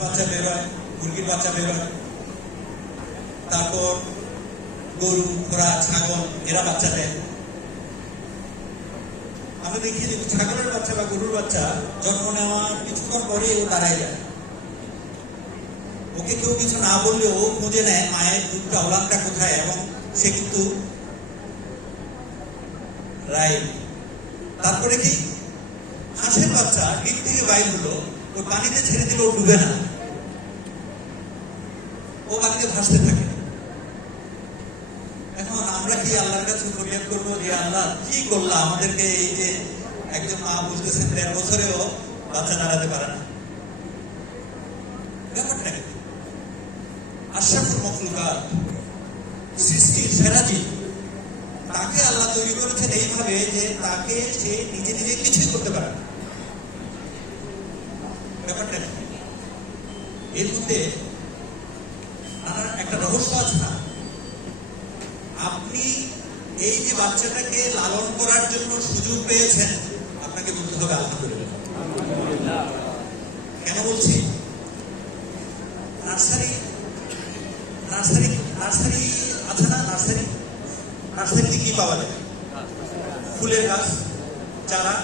বাচ্চা বের হয়, মুরগির বাচ্চা বের হয়, তারপর গরু, ঘোড়া, ছাগল এরা বাচ্চা দেয়। আমরা দেখি যে ছাগলের বাচ্চা বা গরুর বাচ্চা জন্ম নেওয়ার কিছুক্ষণ পরে ও দাঁড়ায় যায়। ওকে কেউ কিছু না বললেও ও খুঁজে নেয় মায়ের দুধটা, ওলানটা কোথায়, এবং সে কিন্তু রাইট। তারপরে কি, হাঁসের বাচ্চা ডিম থেকে বাইর হলো, ওই পানিতে ছেড়ে দিলে ও ডুবে না, ও পানিতে ভাসতে থাকে। এখন আমরা কি আল্লাহর কাছে ফরিয়াদ করবো যে আল্লাহ কি করলা আমাদেরকে? এই যে একজন মা বুঝতেছেন ১.৫ বছরেও বাচ্চা দাঁড়াতে পারে না, ব্যাপারটা কি? আশরাফুল মখলুকাত, সৃষ্টির সেরা জীব, তাকে আল্লাহ তৈরি করেছেন এইভাবে যে তাকে সে নিজে নিজে কিছুই করতে পারে না। ব্যাপারটা এর মধ্যে একটা রহস্য আছে না? আপনি এই যে বাচ্চাটাকে লালন করার জন্য সুযোগ পেয়েছেন, আপনাকে বলতে হবে আলহামদুলিল্লাহ। কেন বলছি? নার্সারি নার্সারি নার্সারি আছে না? নার্সারিতে কি পাওয়া যায়? ফুলের গাছ, চারা।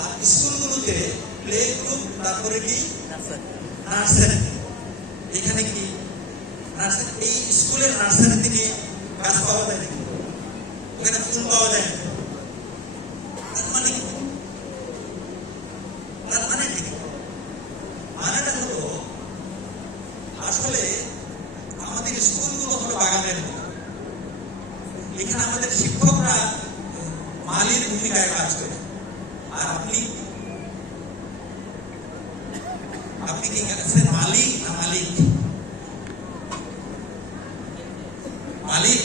আর স্কুলগুলোতে প্লে গ্রুপ, তারপরে কি নার্সারি। এখানে কি নার্সারি? এই স্কুলের নার্সারিতে কি গাছ পাওয়া যায় নাকি? ওখানে ফুল পাওয়া যায় না? তার মানে কি? তার মানে কি? মানেটা হলো আসলে আমাদের স্কুলগুলো হলো বাগানের মতো। এখানে আমাদের শিক্ষকরা মালির ভূমিকায় কাজ করে। আর আপনি কি গাছের মালিক না মালিক? মালিক।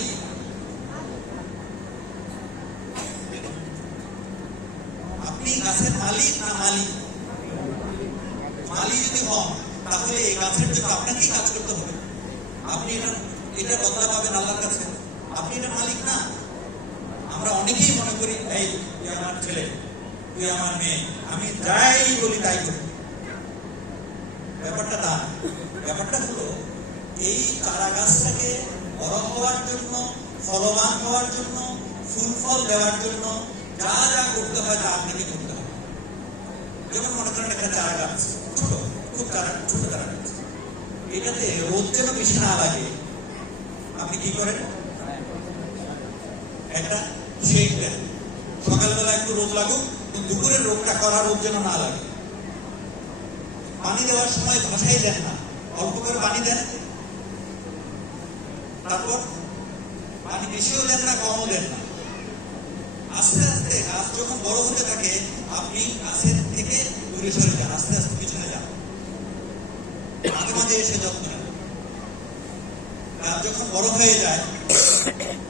আপনি গাছের মালিক না মালিক? মালিক যদি হন তাহলে এই গাছের জন্য আপনাকেই কাজ করতে হবে। আপনি এটা বদলা পাবেন আল্লাহর কাছে। আপনি এটা মালিক না। আমরা অনেকেই মনে করি এই তুই আমার ছেলে, তুই আমার মেয়ে, আমি যাই বলি তাই করি। ব্যাপারটা না, ব্যাপারটা হলো এই চারা গাছটাকে বড় হওয়ার জন্য, ফলবান হওয়ার জন্য, ফুল ফল দেওয়ার জন্য যা যা করতে হয় তা আপনাকে করতে হবে। যেমন মনে করেন একটা চারা গাছ, ছোট, খুব ছোট চারা গাছ, এটাতে রোদ যেন বেশি না লাগে, আপনি কি করেন? একটা শেড দেন। সকালবেলা একটু রোদ লাগুক, দুপুরের রোদটা করা রোদ যেন না লাগে। পানি দেওয়ার সময় ভাসাই দেন না, অল্প করে পানি দেন। তারপর পানি বেশিও দেন না, কমও দেন না। আস্তে আস্তে গাছ যখন বড় হতে থাকে, আপনি গাছের থেকে দূরে সরে যান, আস্তে আস্তে পিছনে যান, মাঝে মাঝে এসে যত্ন নেন। গাছ যখন বড় হয়ে যায়,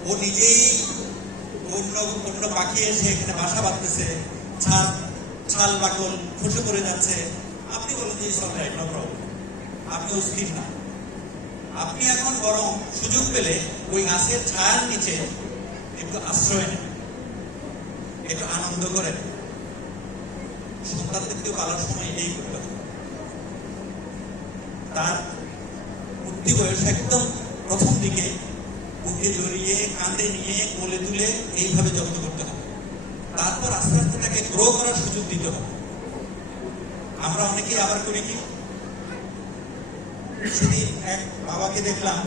ও নিজেই অন্য পাখি এসে এখানে বাসা বাঁধতেছে, ছাল বাকল খসে পড়ে যাচ্ছে, আপনি বলেন যে সব রাইট, নো প্রবলেম, আপনি অস্থির না। আপনি এখন বরং সুযোগ পেলে ওই গাছের ছায়ার নিচে একটু আশ্রয় নেন, একটু আনন্দ করেন। সন্তানদেরকে পালার সময় এই করতে হবে। তার বুদ্ধি বয়স একদম প্রথম দিকে বুকে জড়িয়ে, কাঁধে নিয়ে, কোলে তুলে এইভাবে যত্ন করতে হবে। তারপর আস্তে আস্তে তাকে গ্রো করার সুযোগ দিতে হবে। আমরা অনেকেই আবার করি কি, সেদিন এক বাবাকে দেখলাম,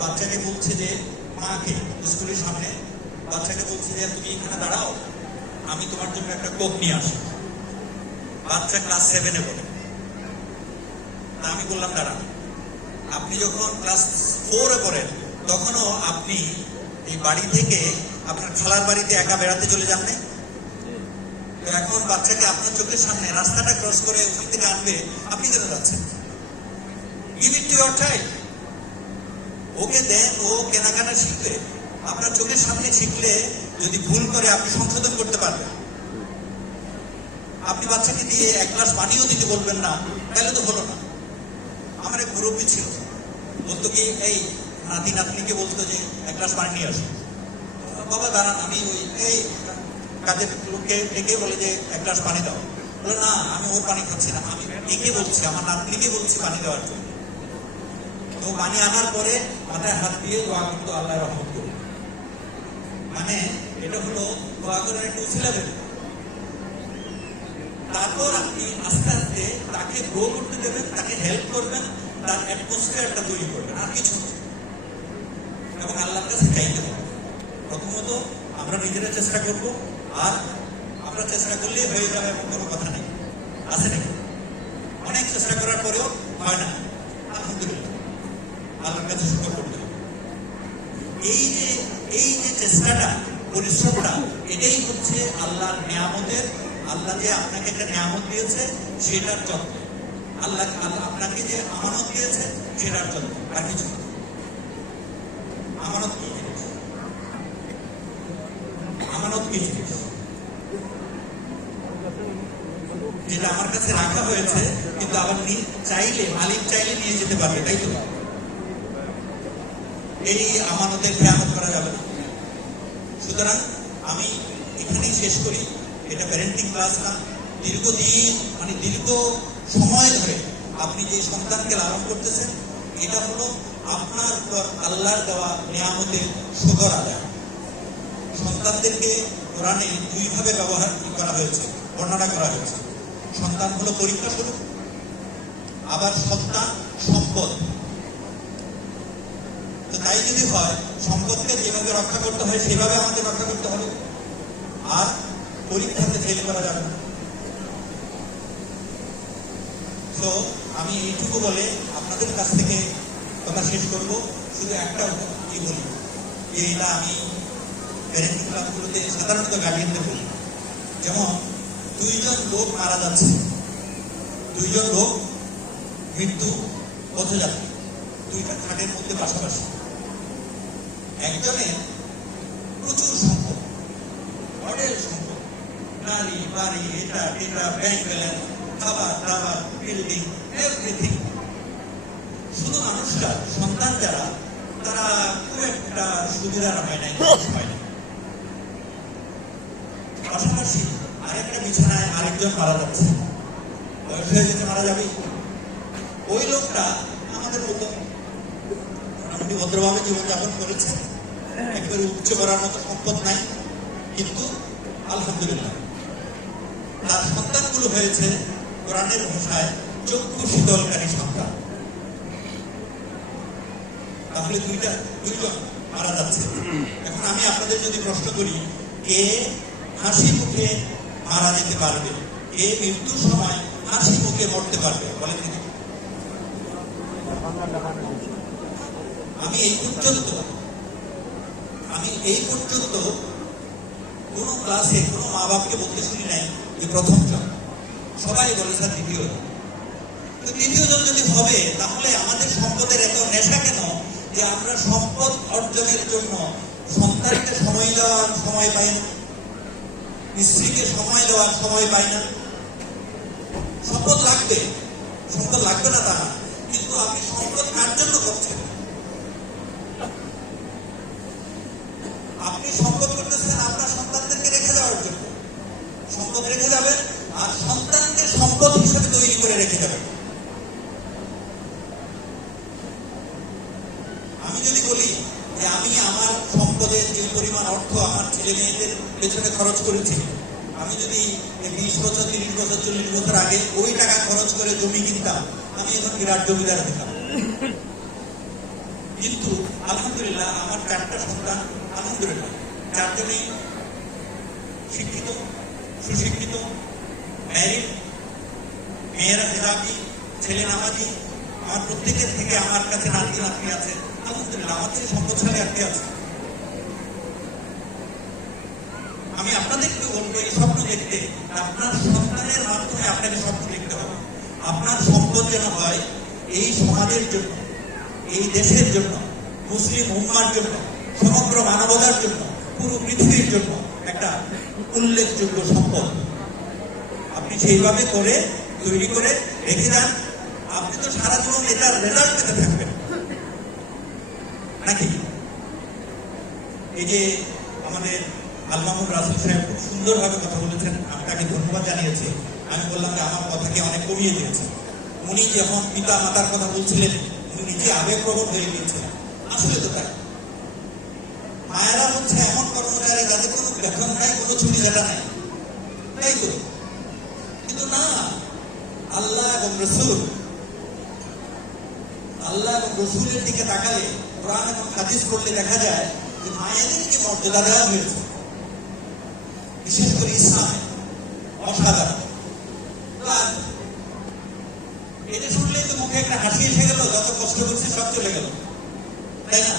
বাচ্চাকে বলছে যে, মাকে স্কুলের সামনে বাচ্চাকে বলছে যে তুমি এখানে দাঁড়াও, আমি তোমার জন্য একটা কোক নিয়ে আসি। বাচ্চা ক্লাস 7-এ পড়ে। আমি বললাম দাঁড়া, আপনি যখন ক্লাস 4-এ পড়েন তখনও আপনি এই বাড়ি থেকে আপনার খালার বাড়িতে একা বেড়াতে চলে যান না? এখন বাচ্চাকে আপনার চোখের সামনে রাস্তাটা ক্রস করে ওখান থেকে আনবে, আপনি কেন যাচ্ছেন? Give it to your child. Okay then, ও কেনাকাটা শিখবে। আপনার চোখের সামনে শিখলে যদি ভুল করে আপনি সংশোধন করতে পারবেন। আপনি বাচ্চাকে দিয়ে এক গ্লাস পানিও দিতে বলবেন না, তাহলে তো হলো না। আমার এক মুরব্বী ছিল, বলতো কি, এই নাতি নাতনিকে বলতো যে এক গ্লাস পানি নিয়ে আসো। বাবা দাঁড়ান, আমি ওই এই কাজের লোককে ডেকে বলে যে এক গ্লাস পানি দাও। বলে না আমি ওর পানি খাচ্ছি না, আমি একে বলছি, আমার নাতনিকে বলছি পানি দেওয়ার জন্য। তো পানি আনার পরে মাথায় হাত দিয়ে দোয়া করতো আল্লাহ রহমত করুন। মানে এটা হলো দোয়া করার একটা উছিলা দেবে। তারপর আপনি আস্তে আস্তে তাকে গ্রো করতে দেবেন, তাকে হেল্প করবেন, তার অ্যাটমসফিয়ারটা তৈরি করবেন, আর কিছু না। এবং আল্লাহর কাছে চাইতে হবে। প্রথমত আমরা নিজেরা চেষ্টা করব, আর আমরা চেষ্টা করলেই হয়ে যাবে এমন কোনো কথা নেই, আছে নাকি? অনেক চেষ্টা করার পরেও হয় না, আলহামদুলিল্লাহ আল্লাহর কাছে শুকর করতে হবে। এই যে চেষ্টাটা, পরিশ্রমটা, এটাই হচ্ছে আল্লাহর নিয়ামতের, আল্লাহ যে আপনাকে একটা নিয়ামত দিয়েছে সেটার যত্ন, আল্লাহ আপনাকে যে আমানত দিয়েছে সেটার যত্ন, আর কিছু না। আমানত কি জিনিস? আমানত কি জিনিস? যেটা আমার কাছে রাখা হয়েছে, কিন্তু আবার চাইলে, মালিক চাইলে নিয়ে যেতে পারবে, তাই তো? এই আমানতের খেয়ানত করা যাবে না। সুতরাং আমি এখানেই শেষ করি। এটা প্যারেন্টিং ক্লাস না। দীর্ঘদিন, মানে দীর্ঘ সময় ধরে আপনি যে সন্তানকে লালন করতেছেন, এটা হলো আপনার আল্লাহর দেওয়া নিয়ামতের শুকর আদায়। সন্তানদেরকে কোরআনে দুইভাবে ব্যবহার করা হয়েছে, বর্ণনা করা হয়েছে। সন্তান হলো পরীক্ষা স্বরূপ, আবার সন্তান সম্পদ। তো তাই যদি হয়, সম্পদকে যেভাবে রক্ষা করতে হয় সেভাবে আমাদের রক্ষা করতে হবে, আর পরীক্ষাতে ফেল করা যাবে না। তো আমি এইটুকু বলে আপনাদের কাছ থেকে কথা শেষ করব। শুধু একটা কি বলি, যে এটা আমি প্যারেন্টিং ক্লাবগুলোতে সাধারণত গার্ডিয়ানদের বলি। যেমন দুইজন লোক মারা যাচ্ছে, দুইজন লোক মৃত্যু পথযাত্রী, দুইটা খাটের মধ্যে পাশাপাশি। একজনের প্রচুর সম্পদ, অনেক সম্পদ, গাড়ি বাড়ি, এটা ব্যাংক ব্যালেন্স, খাবার দাবার, বিল্ডিং, এভরিথিং। শুধু মানুষটা, সন্তান যারা, তারা খুব একটা সুবিধার হয় নাই, হয় না। পাশাপাশি আরেকটা বিছানায় আরেকজন মারা যাচ্ছে, বয়স হয়ে যেতে মারা যাবে। ওই লোকটা আমাদের মতো মোটামুটি ভদ্রভাবে জীবনযাপন করেছে, একেবারে উচ্চ করার মতো সম্পদ নাই, কিন্তু আলহামদুলিল্লাহ তার সন্তানগুলো হয়েছে কোরআনের ভাষায় চক্ষু শীতলকারী সন্তান। তাহলে দুইজন মারা যাচ্ছে। এখন আমি আপনাদের যদি প্রশ্ন করি, কে হাসি মুখে মারা যেতে পারবে, কে মৃত্যুর সময় হাসি মুখে মরতে পারবে, বলেন দেখি। আমি এই পর্যন্ত কোন ক্লাসে কোন মা বাপকে বলতে শুনি নাই যে প্রথম জন, সবাই বলে স্যার দ্বিতীয় জন। তো দ্বিতীয় জন যদি হবে, তাহলে আমাদের সম্পদের এত নেশা কেন যে আমরা সম্পদ অর্জনের জন্য সন্তানকে সময় দেওয়ার সময় পাই না, স্ত্রীকে সময় দেওয়ার সময় পাই না। সম্পদ লাগবে না তা না, কিন্তু আপনি সম্পদ কার জন্য করছেন? আপনি সম্পদ করতেছেন আপনার সন্তানদেরকে রেখে দেওয়ার জন্য। সম্পদ রেখে যাবেন, আর সন্তানকে সম্পদ হিসেবে তৈরি করে রেখে যাবেন। আমি যদি বলি যে আমি আমার সম্পদের যে পরিমাণ অর্থ আমার ছেলে মেয়েদের পেছনে খরচ করেছি, আমি যদি 20 বছর 30 বছর 40 বছর আগে ওই টাকা খরচ করে জমি কিনতাম, আমি এখন বিরাট জমিদার দিতাম। কিন্তু আলহামদুলিল্লাহ আমার 4টা সন্তান, আলহামদুলিল্লাহ 4জনই শিক্ষিত, সুশিক্ষিত, ম্যারিড, মেয়েরা ফেরাকি, ছেলে নামাজি। আমার প্রত্যেকের থেকে আমার কাছে নাতি নাতনি আছে, আলহামদুলিল্লাহ। আমার চেয়ে সম্পদশালী আর কে আছে? আমি আপনাদেরকে বলবো এই স্বপ্ন দেখতে, আপনার সন্তানের মাধ্যমে আপনাকে স্বপ্ন দেখতে হবে। আপনার সম্পদ যেন হয় এই সমাজের জন্য, এই দেশের জন্য, মুসলিম উম্মার জন্য, সমগ্র মানবতার জন্য, পুরো পৃথিবীর জন্য একটা উল্লেখযোগ্য সম্পদ। আপনি সেইভাবে করে তৈরি করে রেখে যান, আপনি তো সারা জীবন এটার রেজাল্ট পেতে থাকবেন নাকি? এই যে আমাদের আল মামুন রাসেল সাহেব খুব সুন্দরভাবে কথা বলেছেন, আমি তাকে ধন্যবাদ জানিয়েছি। আমি বললাম যে আমার কথাকে অনেক কমিয়ে দিয়েছে। উনি যখন পিতা মাতার কথা বলছিলেন উনি নিজে আবেগপ্রবণ হয়ে গিয়েছিলেন। আসলে তো তাই, মায়েরা হচ্ছে এমন কর্মচারী যাদের কোনো বেতন নাই, কোনো ছুটি ছাটা নাই, তাই তো। কিন্তু না, আল্লাহ এবং রসুল, আল্লাহ এবং রসুলের দিকে তাকালে, কোরআন এবং হাদিস পড়লে দেখা যায় যে মায়েদেরকে মর্যাদা দেওয়া হয়েছে, বিশেষ করে ইসলামে। অসাধারণ। এটা শুনলেই তো মুখে একটা হাসি এসে গেল, যত কষ্ট করছে সব চলে গেল, তাই না?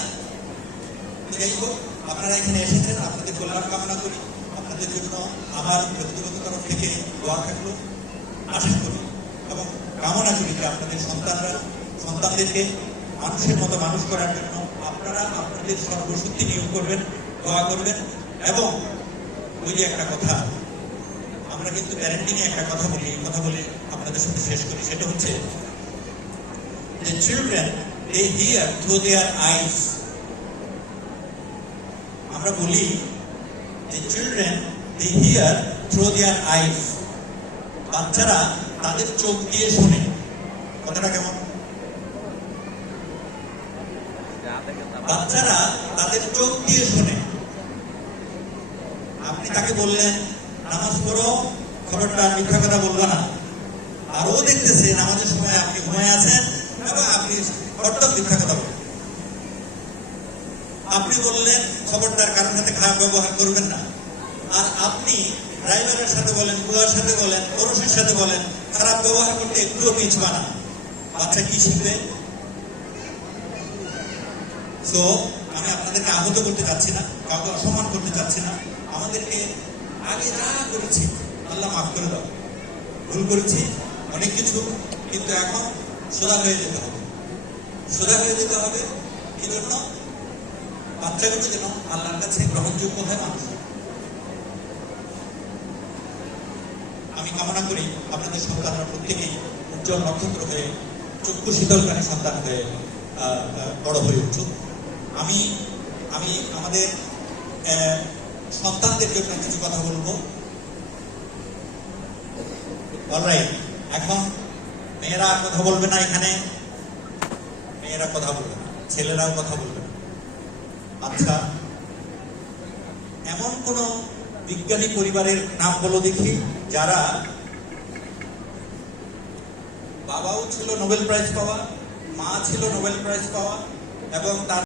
যাই হোক, আপনারা এখানে এসেছেন, আপনাদের কল্যাণ কামনা করি। আপনাদের জন্য আমার ব্যক্তিগত তরফ থেকে দোয়া থাকলো, আশা করি এবং কামনা করি যে আপনাদের সন্তানদেরকে মানুষের মতো মানুষ করার জন্য আপনারা আপনাদের সর্বশক্তি নিয়োগ করবেন, দোয়া করবেন। এবং ওই যে একটা কথা, আমরা কিন্তু প্যারেন্টিং এ একটা কথা বলি, এই কথা বলে আপনাদের সাথে শেষ করি। সেটা হচ্ছে যে children they hear through their eyes. আমরা বলি যে children they hear through their eyes. বাচ্চারা তাদের চোখ দিয়ে শোনে। কথাটা কেমন? বাচ্চারা তাদের চোখ দিয়ে শোনে। আপনি তাকে বললেন নামাজ পড়ো, খবরদার মিথ্যা কথা বলবো না, আর ও দেখতেছে নামাজের সময় আপনি ঘুমায় আছেন এবং আপনি হঠাৎ মিথ্যা কথা বলেন। আপনি বললেন খবরদার কারোর সাথে খারাপ ব্যবহার করবেন না, আর আপনি ড্রাইভারের সাথে বলেন, বুয়ার সাথে বলেন, পুরুষের সাথে বলেন খারাপ ব্যবহার করতে একটুও পিছবা না। বাচ্চা কি শিখবে? তো আমি আপনাদেরকে আহত করতে চাচ্ছি না, কাউকে অসম্মান করতে চাচ্ছি না। আমাদেরকে আগে যা করেছি আল্লাহ মাফ করে দাও, ভুল করেছি অনেক কিছু, কিন্তু এখন সোজা হয়ে যেতে হবে। সোজা হয়ে যেতে হবে কি জন্য? বাচ্চাগুলো যেন আল্লাহর কাছে গ্রহণযোগ্য হয় মানুষ। আমি কামনা করি আপনাদের সন্তানরা প্রত্যেকেই উজ্জ্বল নক্ষত্র হয়ে, চক্ষু শীতলকারী সন্তান হয়ে বড় হয়ে উঠুক। আমি আমাদের সন্তানদের জন্য কিছু কথা বলবো। অলরাইট, এখন মেয়েরা কথা বলবে না, এখানে মেয়েরা কথা বলবে না, ছেলেরাও কথা বলবে না। আচ্ছা, এমন কোন বিজ্ঞানী পরিবারের নাম বলো দেখি যারা বাবাও ছিল নোবেল প্রাইজ পাওয়া, মা ছিল নোবেল প্রাইজ পাওয়া এবং তার